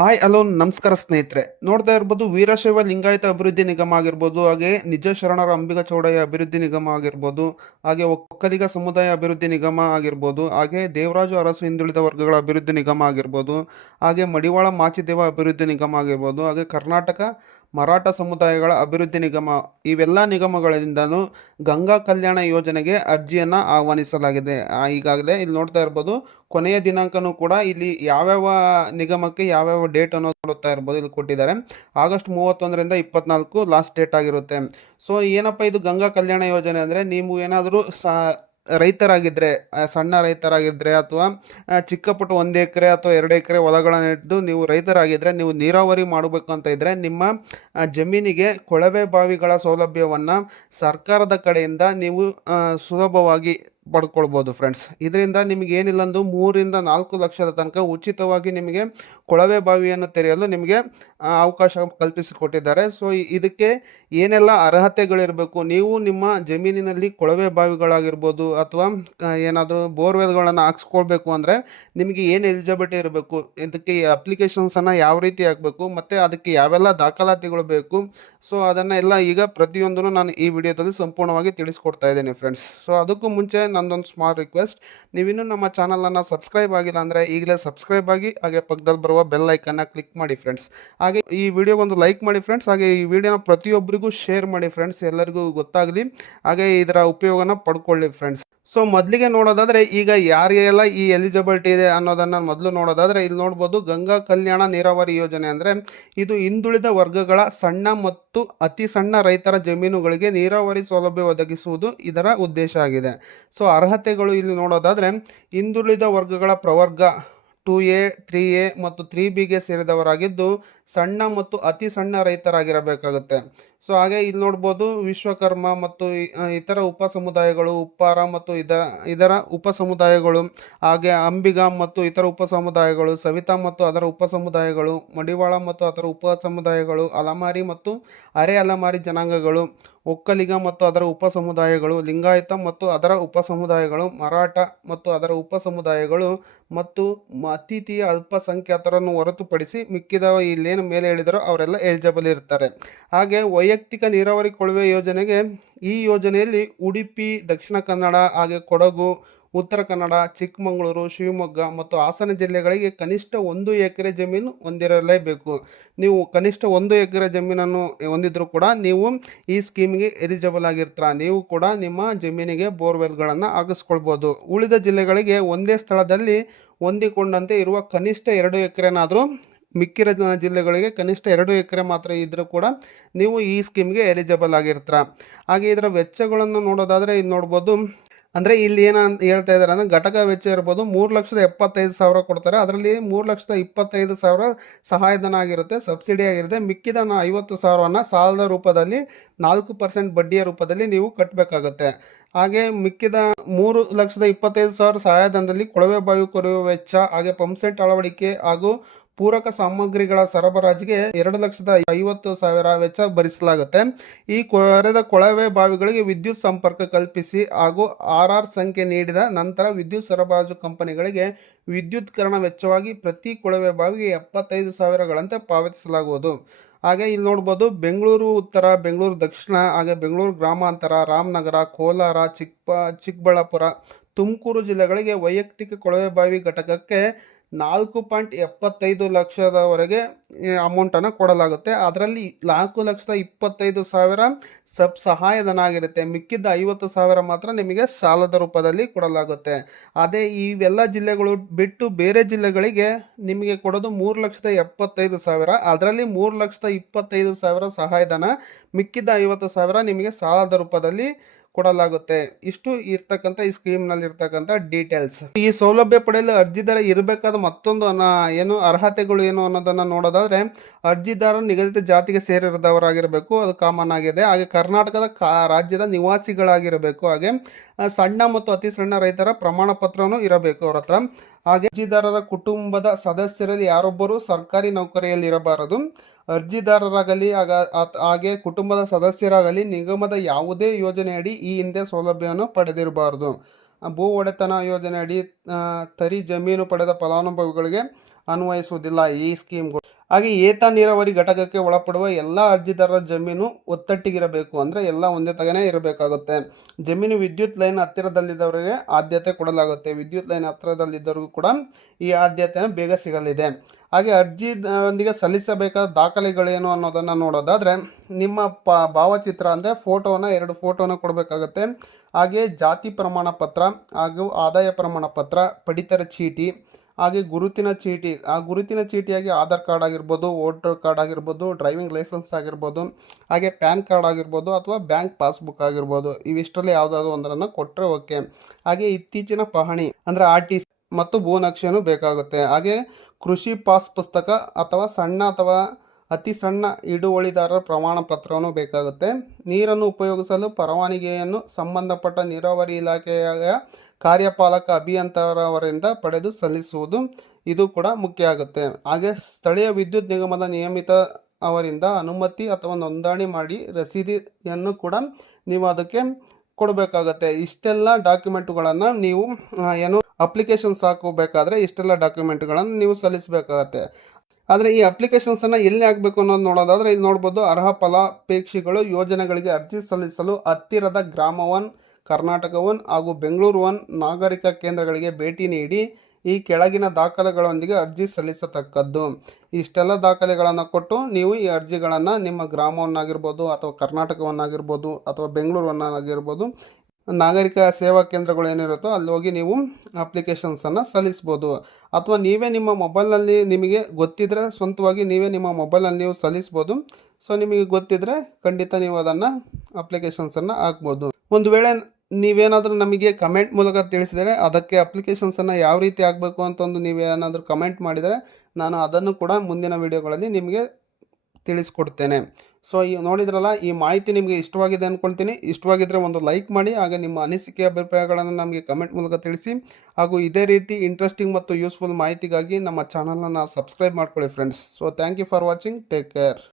Hi alone ನಮಸ್ಕಾರ, ಸ್ನೇಹಿತರೆ. ನೋಡ್ತಾ ಇರ್ಬೋದು, ವೀರಶೈವ ಲಿಂಗಾಯತ ಅಭಿವೃದ್ಧಿ ನಿಗಮ ಆಗಿರ್ಬೋದು, ಹಾಗೆ ನಿಜ ಶರಣರ ಅಂಬಿಗ ಚೌಡಯ್ಯ ಅಭಿವೃದ್ಧಿ ನಿಗಮ ಆಗಿರ್ಬೋದು, ಹಾಗೆ ಒಕ್ಕಲಿಗ ಸಮುದಾಯ ಅಭಿವೃದ್ಧಿ ನಿಗಮ ಆಗಿರ್ಬೋದು, ಹಾಗೆ ದೇವರಾಜು ಅರಸು ಹಿಂದುಳಿದ ವರ್ಗಗಳ ಅಭಿವೃದ್ಧಿ ನಿಗಮ ಆಗಿರ್ಬೋದು, ಹಾಗೆ ಮಡಿವಾಳ ಮಾಚಿದೇವ ಅಭಿವೃದ್ಧಿ ನಿಗಮ ಆಗಿರ್ಬೋದು, ಹಾಗೆ ಕರ್ನಾಟಕ ಮರಾಠ ಸಮುದಾಯಗಳ ಅಭಿವೃದ್ಧಿ ನಿಗಮ. ಇವೆಲ್ಲ ನಿಗಮಗಳಿಂದಲೂ ಗಂಗಾ ಕಲ್ಯಾಣ ಯೋಜನೆಗೆ ಅರ್ಜಿಯನ್ನು ಆಹ್ವಾನಿಸಲಾಗಿದೆ. ಈಗಾಗಲೇ ಇಲ್ಲಿ ನೋಡ್ತಾ ಇರ್ಬೋದು, ಕೊನೆಯ ದಿನಾಂಕನೂ ಕೂಡ ಇಲ್ಲಿ ಯಾವ್ಯಾವ ನಿಗಮಕ್ಕೆ ಯಾವ್ಯಾವ ಡೇಟ್ ಅನ್ನೋದು ನೋಡ್ತಾ ಇರ್ಬೋದು ಇಲ್ಲಿ ಕೊಟ್ಟಿದ್ದಾರೆ. ಆಗಸ್ಟ್ ಮೂವತ್ತೊಂದರಿಂದ ಇಪ್ಪತ್ನಾಲ್ಕು ಲಾಸ್ಟ್ ಡೇಟ್ ಆಗಿರುತ್ತೆ. ಸೊ ಏನಪ್ಪ ಇದು ಗಂಗಾ ಕಲ್ಯಾಣ ಯೋಜನೆ ಅಂದರೆ, ನೀವು ಏನಾದರೂ ಸ ರೈತರಾಗಿದ್ದರೆ ಸಣ್ಣ ರೈತರಾಗಿದ್ದರೆ ಅಥವಾ ಚಿಕ್ಕಪುಟ್ಟ ಚಿಕ್ಕ ಪುಟ್ಟ ಒಂದು ಎಕರೆ ಅಥವಾ ಎರಡು ಎಕರೆ ಹೊಲಗಳನ್ನು ಇಟ್ಟು ನೀವು ರೈತರಾಗಿದ್ದರೆ ನೀವು ನೀರಾವರಿ ಮಾಡಬೇಕು ಅಂತ ಇದ್ದರೆ ನಿಮ್ಮ ಜಮೀನಿಗೆ ಕೊಳವೆ ಬಾವಿಗಳ ಸೌಲಭ್ಯವನ್ನು ಸರ್ಕಾರದ ಕಡೆಯಿಂದ ನೀವು ಸುಲಭವಾಗಿ ಪಡ್ಕೊಳ್ಬೋದು ಫ್ರೆಂಡ್ಸ್ ಇದರಿಂದ ನಿಮಗೆ ಏನಿಲ್ಲ ಅಂದು ಮೂರಿಂದ ನಾಲ್ಕು ಲಕ್ಷದ ತನಕ ಉಚಿತವಾಗಿ ನಿಮಗೆ ಕೊಳವೆ ಬಾವಿಯನ್ನು ತೆರೆಯಲು ನಿಮಗೆ ಅವಕಾಶ ಕಲ್ಪಿಸಿಕೊಟ್ಟಿದ್ದಾರೆ. ಸೊ ಇದಕ್ಕೆ ಏನೆಲ್ಲ ಅರ್ಹತೆಗಳಿರಬೇಕು? ನೀವು ನಿಮ್ಮ ಜಮೀನಿನಲ್ಲಿ ಕೊಳವೆ ಬಾವಿಗಳಾಗಿರ್ಬೋದು ಅಥವಾ ಏನಾದರೂ ಬೋರ್ವೆಲ್ಗಳನ್ನು ಹಾಕ್ಸ್ಕೊಳ್ಬೇಕು ಅಂದರೆ ನಿಮಗೆ ಏನು ಎಲಿಜಿಬಿಲಿಟಿ ಇರಬೇಕು? ಇದಕ್ಕೆ ಅಪ್ಲಿಕೇಶನ್ಸನ್ನು ಯಾವ ರೀತಿ ಹಾಕಬೇಕು? ಮತ್ತು ಅದಕ್ಕೆ ಯಾವೆಲ್ಲ ದಾಖಲಾತಿಗಳು ಬೇಕು? ಸೊ ಅದನ್ನೆಲ್ಲ ಈಗ ಪ್ರತಿಯೊಂದನ್ನು ನಾನು ಈ ವಿಡಿಯೋದಲ್ಲಿ ಸಂಪೂರ್ಣವಾಗಿ ತಿಳಿಸ್ಕೊಡ್ತಾ ಇದ್ದೀನಿ ಫ್ರೆಂಡ್ಸ್ ಸೊ ಅದಕ್ಕೂ ಮುಂಚೆ ನಂದೊಂದು ಸ್ಮಾಲ್ ರಿಕ್ವೆಸ್ಟ್ ನೀವಿನ್ನು ನಮ್ಮ ಚಾನಲನ್ನು ಸಬ್ಸ್ಕ್ರೈಬ್ ಆಗಿಲ್ಲ ಅಂದರೆ ಈಗಲೇ ಸಬ್ಸ್ಕ್ರೈಬ್ ಆಗಿ, ಹಾಗೆ ಪಕ್ಕದಲ್ಲಿ ಬರುವ ಬೆಲ್ ಐಕನ್ನ ಕ್ಲಿಕ್ ಮಾಡಿ ಫ್ರೆಂಡ್ಸ್ ಹಾಗೆ ಈ ವಿಡಿಯೋಗೊಂದು ಲೈಕ್ ಮಾಡಿ ಫ್ರೆಂಡ್ಸ್ ಹಾಗೆ ಈ ವಿಡಿಯೋನ ಪ್ರತಿಯೊಬ್ಬರಿಗೂ ಶೇರ್ ಮಾಡಿ ಫ್ರೆಂಡ್ಸ್ ಎಲ್ಲರಿಗೂ ಗೊತ್ತಾಗಲಿ. ಹಾಗೆ ಇದರ ಉಪಯೋಗನ ಪಡ್ಕೊಳ್ಳಿ ಫ್ರೆಂಡ್ಸ್ ಸೊ ಮೊದಲಿಗೆ ನೋಡೋದಾದರೆ ಈಗ ಯಾರಿಗೆಲ್ಲ ಈ ಎಲಿಜಿಬಿಲಿಟಿ ಇದೆ ಅನ್ನೋದನ್ನು ಮೊದಲು ನೋಡೋದಾದರೆ ಇಲ್ಲಿ ನೋಡ್ಬೋದು ಗಂಗಾ ಕಲ್ಯಾಣ ನೀರಾವರಿ ಯೋಜನೆ ಅಂದರೆ ಇದು ಹಿಂದುಳಿದ ವರ್ಗಗಳ ಸಣ್ಣ ಮತ್ತು ಅತಿ ಸಣ್ಣ ರೈತರ ಜಮೀನುಗಳಿಗೆ ನೀರಾವರಿ ಸೌಲಭ್ಯ ಒದಗಿಸುವುದು ಇದರ ಉದ್ದೇಶ ಆಗಿದೆ. ಸೊ ಅರ್ಹತೆಗಳು ಇಲ್ಲಿ ನೋಡೋದಾದರೆ ಹಿಂದುಳಿದ ವರ್ಗಗಳ ಪ್ರವರ್ಗ ಟೂ ಎ ತ್ರೀ ಎ ಮತ್ತು ತ್ರೀ ಬಿಗೆ ಸೇರಿದವರಾಗಿದ್ದು ಸಣ್ಣ ಮತ್ತು ಅತಿ ಸಣ್ಣ ರೈತರಾಗಿರಬೇಕಾಗುತ್ತೆ. ಸೊ, ಹಾಗೆ ಇಲ್ಲಿ ನೋಡ್ಬೋದು ವಿಶ್ವಕರ್ಮ ಮತ್ತು ಇತರ ಉಪ ಸಮುದಾಯಗಳು ಉಪ್ಪಾರ ಮತ್ತು ಇದ, ಇದರ ಉಪ ಸಮುದಾಯಗಳು ಹಾಗೆ ಅಂಬಿಗ ಮತ್ತು ಇತರ ಉಪ ಸಮುದಾಯಗಳು ಸವಿತಾ ಮತ್ತು ಅದರ ಉಪ ಸಮುದಾಯಗಳು ಮಡಿವಾಳ ಮತ್ತು ಅದರ ಉಪ ಸಮುದಾಯಗಳು ಅಲಮಾರಿ ಮತ್ತು ಅರೆ ಅಲಮಾರಿ ಜನಾಂಗಗಳು, ಒಕ್ಕಲಿಗ ಮತ್ತು ಅದರ ಉಪ ಸಮುದಾಯಗಳು ಲಿಂಗಾಯತ ಮತ್ತು ಅದರ ಉಪ ಸಮುದಾಯಗಳು ಮರಾಠ ಮತ್ತು ಅದರ ಉಪ ಸಮುದಾಯಗಳು ಮತ್ತು ಅತಿಥಿಯ ಅಲ್ಪಸಂಖ್ಯಾತರನ್ನು ಹೊರತುಪಡಿಸಿ ಮಿಕ್ಕಿದ ಇಲ್ಲೇನು ಮೇಲೆ ಹೇಳಿದರೋ ಅವರೆಲ್ಲ ಎಲಿಜಿಬಲ್ ಇರ್ತಾರೆ. ಹಾಗೆ ವೈಯಕ್ತಿಕ ನೀರಾವರಿ ಕೊಳವೆ ಯೋಜನೆಗೆ ಈ ಯೋಜನೆಯಲ್ಲಿ ಉಡುಪಿ, ದಕ್ಷಿಣ ಕನ್ನಡ ಹಾಗೆ ಕೊಡಗು, ಉತ್ತರ ಕನ್ನಡ, ಚಿಕ್ಕಮಗಳೂರು, ಶಿವಮೊಗ್ಗ ಮತ್ತು ಹಾಸನ ಜಿಲ್ಲೆಗಳಿಗೆ ಕನಿಷ್ಠ ಒಂದು ಎಕರೆ ಜಮೀನು ಹೊಂದಿರಲೇಬೇಕು. ನೀವು ಕನಿಷ್ಠ ಒಂದು ಎಕರೆ ಜಮೀನನ್ನು ಹೊಂದಿದ್ರೂ ಕೂಡ ನೀವು ಈ ಸ್ಕೀಮ್ಗೆ ಎಲಿಜಿಬಲ್ ಆಗಿರ್ತೀರ. ನೀವು ಕೂಡ ನಿಮ್ಮ ಜಮೀನಿಗೆ ಬೋರ್ವೆಲ್ಗಳನ್ನು ಹಾಕಿಸ್ಕೊಳ್ಬೋದು. ಉಳಿದ ಜಿಲ್ಲೆಗಳಿಗೆ ಒಂದೇ ಸ್ಥಳದಲ್ಲಿ ಹೊಂದಿಕೊಂಡಂತೆ ಇರುವ ಕನಿಷ್ಠ ಎರಡು ಎಕರೆನಾದರೂ ಮಿಕ್ಕಿರ ಜಿಲ್ಲೆಗಳಿಗೆ ಕನಿಷ್ಠ ಎರಡು ಎಕರೆ ಮಾತ್ರ ಇದ್ದರೂ ಕೂಡ ನೀವು ಈ ಸ್ಕೀಮ್ಗೆ ಎಲಿಜಿಬಲ್ ಆಗಿರ್ತೀರ. ಹಾಗೆ ಇದರ ವೆಚ್ಚಗಳನ್ನು ನೋಡೋದಾದರೆ ಇದು ನೋಡ್ಬೋದು, ಅಂದರೆ ಇಲ್ಲಿ ಏನು ಹೇಳ್ತಾ ಇದ್ದಾರೆ ಅಂದರೆ ಘಟಕ ವೆಚ್ಚ ಇರ್ಬೋದು ಮೂರು ಲಕ್ಷದ ಎಪ್ಪತ್ತೈದು ಸಾವಿರ ಕೊಡ್ತಾರೆ. ಅದರಲ್ಲಿ ಮೂರು ಲಕ್ಷದ ಇಪ್ಪತ್ತೈದು ಸಾವಿರ ಸಹಾಯಧನ ಆಗಿರುತ್ತೆ, ಸಬ್ಸಿಡಿ ಆಗಿರುತ್ತೆ. ಮಿಕ್ಕಿದ ಐವತ್ತು ಸಾವಿರವನ್ನು ಸಾಲದ ರೂಪದಲ್ಲಿ ನಾಲ್ಕು ಪರ್ಸೆಂಟ್ ಬಡ್ಡಿಯ ರೂಪದಲ್ಲಿ ನೀವು ಕಟ್ಟಬೇಕಾಗುತ್ತೆ ಹಾಗೆ ಮಿಕ್ಕಿದ ಮೂರು ಲಕ್ಷದ ಇಪ್ಪತ್ತೈದು ಸಾವಿರ ಸಹಾಯಧನದಲ್ಲಿ ಕೊಳವೆ ಬಾವಿ ಕೊರೆಯುವ ವೆಚ್ಚ, ಹಾಗೆ ಪಂಪ್ಸೆಟ್ ಅಳವಡಿಕೆ ಹಾಗೂ ಪೂರಕ ಸಾಮಗ್ರಿಗಳ ಸರಬರಾಜಿಗೆ ಎರಡು ಲಕ್ಷದ ಐವತ್ತು ಸಾವಿರ ವೆಚ್ಚ ಭರಿಸಲಾಗುತ್ತೆ. ಈ ಕೊರೆದ ಕೊಳವೆ ಬಾವಿಗಳಿಗೆ ವಿದ್ಯುತ್ ಸಂಪರ್ಕ ಕಲ್ಪಿಸಿ ಹಾಗೂ ಆರ್ ಆರ್ ಸಂಖ್ಯೆ ನೀಡಿದ ನಂತರ ವಿದ್ಯುತ್ ಸರಬರಾಜು ಕಂಪನಿಗಳಿಗೆ ವಿದ್ಯುತ್ಕರಣ ವೆಚ್ಚವಾಗಿ ಪ್ರತಿ ಕೊಳವೆ ಬಾವಿಗೆ ಎಪ್ಪತ್ತೈದು ಸಾವಿರಗಳಂತೆ ಪಾವತಿಸಲಾಗುವುದು. ಹಾಗೆ ಇಲ್ಲಿ ನೋಡ್ಬೋದು, ಬೆಂಗಳೂರು ಉತ್ತರ, ಬೆಂಗಳೂರು ದಕ್ಷಿಣ, ಹಾಗೆ ಬೆಂಗಳೂರು ಗ್ರಾಮಾಂತರ, ರಾಮನಗರ, ಕೋಲಾರ, ಚಿಕ್ಕ, ಚಿಕ್ಕಬಳ್ಳಾಪುರ, ತುಮಕೂರು ಜಿಲ್ಲೆಗಳಿಗೆ ವೈಯಕ್ತಿಕ ಕೊಳವೆ ಬಾವಿ ಘಟಕಕ್ಕೆ ನಾಲ್ಕು ಪಾಯಿಂಟ್ ಎಪ್ಪತ್ತೈದು ಲಕ್ಷದವರೆಗೆ ಅಮೌಂಟನ್ನು ಕೊಡಲಾಗುತ್ತೆ. ಅದರಲ್ಲಿ ನಾಲ್ಕು ಲಕ್ಷದ ಇಪ್ಪತ್ತೈದು ಸಾವಿರ ಸಬ್ ಸಹಾಯಧನ ಆಗಿರುತ್ತೆ ಮಿಕ್ಕಿದ್ದ ಐವತ್ತು ಸಾವಿರ ಮಾತ್ರ ನಿಮಗೆ ಸಾಲದ ರೂಪದಲ್ಲಿ ಕೊಡಲಾಗುತ್ತೆ. ಅದೇ ಇವೆಲ್ಲ ಜಿಲ್ಲೆಗಳು ಬಿಟ್ಟು ಬೇರೆ ಜಿಲ್ಲೆಗಳಿಗೆ ನಿಮಗೆ ಕೊಡೋದು ಮೂರು ಲಕ್ಷದ ಎಪ್ಪತ್ತೈದು ಸಾವಿರ. ಅದರಲ್ಲಿ ಮೂರು ಲಕ್ಷದ ಇಪ್ಪತ್ತೈದು ಸಾವಿರ ಸಹಾಯಧನ, ಮಿಕ್ಕಿದ್ದ ಐವತ್ತು ಸಾವಿರ ನಿಮಗೆ ಸಾಲದ ರೂಪದಲ್ಲಿ ಕೊಡಲಾಗುತ್ತೆ. ಇಷ್ಟು ಇರ್ತಕ್ಕಂಥ, ಈ ಸ್ಕೀಮ್ನಲ್ಲಿ ಇರ್ತಕ್ಕಂಥ ಡೀಟೇಲ್ಸ್ ಈ ಸೌಲಭ್ಯ ಪಡೆಯಲು ಅರ್ಜಿದಾರ ಇರಬೇಕಾದ ಮತ್ತೊಂದು ಏನು, ಅರ್ಹತೆಗಳು ಏನು ಅನ್ನೋದನ್ನ ನೋಡೋದಾದ್ರೆ ಅರ್ಜಿದಾರರು ನಿಗದಿತ ಜಾತಿಗೆ ಸೇರಿರದವರಾಗಿರಬೇಕು, ಅದು ಕಾಮನ್ ಆಗಿದೆ. ಹಾಗೆ ಕರ್ನಾಟಕದ ಕಾ, ರಾಜ್ಯದ ನಿವಾಸಿಗಳಾಗಿರಬೇಕು. ಹಾಗೆ ಸಣ್ಣ ಮತ್ತು ಅತಿ ಸಣ್ಣ ರೈತರ ಪ್ರಮಾಣ ಪತ್ರವೂ ಇರಬೇಕು ಅವ್ರ ಹತ್ರ. ಹಾಗೆ ಅರ್ಜಿದಾರರ ಕುಟುಂಬದ ಸದಸ್ಯರಲ್ಲಿ ಯಾರೊಬ್ಬರು ಸರ್ಕಾರಿ ನೌಕರಿಯಲ್ಲಿ ಇರಬಾರದು ಅರ್ಜಿದಾರರಾಗಲಿ, ಆಗ ಹಾಗೆ ಕುಟುಂಬದ ಸದಸ್ಯರಾಗಲಿ ನಿಗಮದ ಯಾವುದೇ ಯೋಜನೆಯಡಿ ಈ ಹಿಂದೆ ಸೌಲಭ್ಯವನ್ನು ಪಡೆದಿರಬಾರದು. ಭೂ ಒಡೆತನ ಯೋಜನೆ ಅಡಿ ತರಿ ಜಮೀನು ಪಡೆದ ಫಲಾನುಭವಿಗಳಿಗೆ ಅನ್ವಯಿಸುವುದಿಲ್ಲ ಈ ಸ್ಕೀಮ್ಗಳು. ಹಾಗೆ ಏತ ನೀರಾವರಿ ಘಟಕಕ್ಕೆ ಒಳಪಡುವ ಎಲ್ಲ ಅರ್ಜಿದಾರರ ಜಮೀನು ಒತ್ತಟ್ಟಿಗಿರಬೇಕು ಅಂದರೆ ಎಲ್ಲ ಒಂದೇ ತಗನೇ ಇರಬೇಕಾಗುತ್ತೆ. ಜಮೀನು ವಿದ್ಯುತ್ ಲೈನ್ ಹತ್ತಿರದಲ್ಲಿದ್ದವರಿಗೆ ಆದ್ಯತೆ ಕೊಡಲಾಗುತ್ತೆ. ವಿದ್ಯುತ್ ಲೈನ್ ಹತ್ತಿರದಲ್ಲಿದ್ದವರಿಗೂ ಕೂಡ ಈ ಆದ್ಯತೆ ಬೇಗ ಸಿಗಲಿದೆ. ಹಾಗೆ ಅರ್ಜಿಯೊಂದಿಗೆ ಸಲ್ಲಿಸಬೇಕಾದ ದಾಖಲೆಗಳೇನು ಅನ್ನೋದನ್ನು ನೋಡೋದಾದರೆ ನಿಮ್ಮ ಪ ಭಾವಚಿತ್ರ ಅಂದರೆ ಫೋಟೋನ, ಎರಡು ಫೋಟೋನ ಕೊಡಬೇಕಾಗತ್ತೆ. ಹಾಗೆ ಜಾತಿ ಪ್ರಮಾಣ ಪತ್ರ ಹಾಗೂ ಆದಾಯ ಪ್ರಮಾಣ ಪತ್ರ ಪಡಿತರ ಚೀಟಿ ಹಾಗೆ ಗುರುತಿನ ಚೀಟಿ, ಆ ಗುರುತಿನ ಚೀಟಿಯಾಗಿ ಆಧಾರ್ ಕಾರ್ಡ್ ಆಗಿರ್ಬೋದು, ವೋಟರ್ ಕಾರ್ಡ್ ಆಗಿರ್ಬೋದು, ಡ್ರೈವಿಂಗ್ ಲೈಸೆನ್ಸ್ ಆಗಿರ್ಬೋದು, ಹಾಗೆ ಪ್ಯಾನ್ ಕಾರ್ಡ್ ಆಗಿರ್ಬೋದು ಅಥವಾ ಬ್ಯಾಂಕ್ ಪಾಸ್ಬುಕ್ ಆಗಿರ್ಬೋದು, ಇವಿಷ್ಟರಲ್ಲಿ ಯಾವುದಾದ್ರು ಒಂದರನ್ನು ಕೊಟ್ಟರೆ ಓಕೆ. ಹಾಗೆ ಇತ್ತೀಚಿನ ಪಹಣಿ ಅಂದರೆ ಆರ್ ಟಿ ಮತ್ತು ಭೂನಕ್ಷೆಯೂ ಬೇಕಾಗುತ್ತೆ. ಹಾಗೆ ಕೃಷಿ ಪಾಸ್ ಪುಸ್ತಕ ಅಥವಾ ಸಣ್ಣ ಅಥವಾ ಅತಿ ಸಣ್ಣ ಹಿಡುವಳಿದಾರರ ಪ್ರಮಾಣ ಪತ್ರವನ್ನು ಬೇಕಾಗುತ್ತೆ. ನೀರನ್ನು ಉಪಯೋಗಿಸಲು ಪರವಾನಗಿಯನ್ನು ಸಂಬಂಧಪಟ್ಟ ನೀರಾವರಿ ಇಲಾಖೆಯ ಕಾರ್ಯಪಾಲಕ ಅಭಿಯಂತರವರಿಂದ ಪಡೆದು ಸಲ್ಲಿಸುವುದು ಇದು ಕೂಡ ಮುಖ್ಯ ಆಗುತ್ತೆ. ಹಾಗೆ ಸ್ಥಳೀಯ ವಿದ್ಯುತ್ ನಿಗಮದ ನಿಯಮಿತ ಅವರಿಂದ ಅನುಮತಿ ಅಥವಾ ನೋಂದಣಿ ಮಾಡಿ ರಸೀದಿಯನ್ನು ಕೂಡ ನೀವು ಅದಕ್ಕೆ ಕೊಡಬೇಕಾಗತ್ತೆ. ಇಷ್ಟೆಲ್ಲ ಡಾಕ್ಯುಮೆಂಟ್ಗಳನ್ನು ನೀವು ಏನು ಅಪ್ಲಿಕೇಶನ್ಸ್ ಹಾಕೋಬೇಕಾದ್ರೆ ಇಷ್ಟೆಲ್ಲ ಡಾಕ್ಯುಮೆಂಟ್ಗಳನ್ನು ನೀವು ಸಲ್ಲಿಸಬೇಕಾಗತ್ತೆ. ಆದರೆ ಈ ಅಪ್ಲಿಕೇಶನ್ಸನ್ನು ಎಲ್ಲಿ ಹಾಕಬೇಕು ಅನ್ನೋದು ನೋಡೋದಾದರೆ ಇಲ್ಲಿ ನೋಡ್ಬೋದು ಅರ್ಹ ಫಲಾಪೇಕ್ಷಿಗಳು ಯೋಜನೆಗಳಿಗೆ ಅರ್ಜಿ ಸಲ್ಲಿಸಲು ಹತ್ತಿರದ ಗ್ರಾಮವನ್ನು ಕರ್ನಾಟಕ ಒನ್ ಹಾಗೂ ಬೆಂಗಳೂರು ಒನ್ ನಾಗರಿಕ ಕೇಂದ್ರಗಳಿಗೆ ಭೇಟಿ ನೀಡಿ ಈ ಕೆಳಗಿನ ದಾಖಲೆಗಳೊಂದಿಗೆ ಅರ್ಜಿ ಸಲ್ಲಿಸತಕ್ಕದ್ದು. ಇಷ್ಟೆಲ್ಲ ದಾಖಲೆಗಳನ್ನು ಕೊಟ್ಟು ನೀವು ಈ ಅರ್ಜಿಗಳನ್ನು ನಿಮ್ಮ ಗ್ರಾಮವನ್ನಾಗಿರ್ಬೋದು ಅಥವಾ ಕರ್ನಾಟಕವನ್ನಾಗಿರ್ಬೋದು ಅಥವಾ ಬೆಂಗಳೂರನ್ನಾಗಿರ್ಬೋದು ನಾಗರಿಕ ಸೇವಾ ಕೇಂದ್ರಗಳು ಏನಿರುತ್ತೋ ಅಲ್ಲಿ ಹೋಗಿ ನೀವು ಅಪ್ಲಿಕೇಶನ್ಸನ್ನು ಸಲ್ಲಿಸ್ಬೋದು. ಅಥವಾ ನೀವೇ ನಿಮ್ಮ ಮೊಬೈಲ್ನಲ್ಲಿ ನಿಮಗೆ ಗೊತ್ತಿದ್ದರೆ ಸ್ವಂತವಾಗಿ ನೀವೇ ನಿಮ್ಮ ಮೊಬೈಲ್ನಲ್ಲಿ ನೀವು ಸಲ್ಲಿಸ್ಬೋದು. ಸೊ, ನಿಮಗೆ ಗೊತ್ತಿದ್ದರೆ ಖಂಡಿತ ನೀವು ಅದನ್ನು ಅಪ್ಲಿಕೇಶನ್ಸನ್ನು ಹಾಕ್ಬೋದು. ಒಂದು ವೇಳೆ ನೀವೇನಾದರೂ ನಮಗೆ ಕಮೆಂಟ್ ಮೂಲಕ ತಿಳಿಸಿದರೆ ಅದಕ್ಕೆ ಅಪ್ಲಿಕೇಶನ್ಸನ್ನು ಯಾವ ರೀತಿ ಆಗಬೇಕು ಅಂತ ಒಂದು ನೀವೇನಾದರೂ ಕಮೆಂಟ್ ಮಾಡಿದರೆ ನಾನು ಅದನ್ನು ಕೂಡ ಮುಂದಿನ ವಿಡಿಯೋಗಳಲ್ಲಿ ನಿಮಗೆ ತಿಳಿಸ್ಕೊಡ್ತೇನೆ. ಸೊ ಈ ನೋಡಿದ್ರಲ್ಲ, ಈ ಮಾಹಿತಿ ನಿಮಗೆ ಇಷ್ಟವಾಗಿದೆ ಅಂದ್ಕೊಳ್ತೀನಿ ಇಷ್ಟವಾಗಿದ್ದರೆ ಒಂದು ಲೈಕ್ ಮಾಡಿ, ಹಾಗೆ ನಿಮ್ಮ ಅನಿಸಿಕೆ, ಅಭಿಪ್ರಾಯಗಳನ್ನು ನಮಗೆ ಕಮೆಂಟ್ ಮೂಲಕ ತಿಳಿಸಿ. ಹಾಗೂ ಇದೇ ರೀತಿ ಇಂಟ್ರೆಸ್ಟಿಂಗ್ ಮತ್ತು ಯೂಸ್ಫುಲ್ ಮಾಹಿತಿಗಾಗಿ ನಮ್ಮ ಚಾನಲನ್ನು ಸಬ್ಸ್ಕ್ರೈಬ್ ಮಾಡ್ಕೊಳ್ಳಿ friends so thank you for watching take care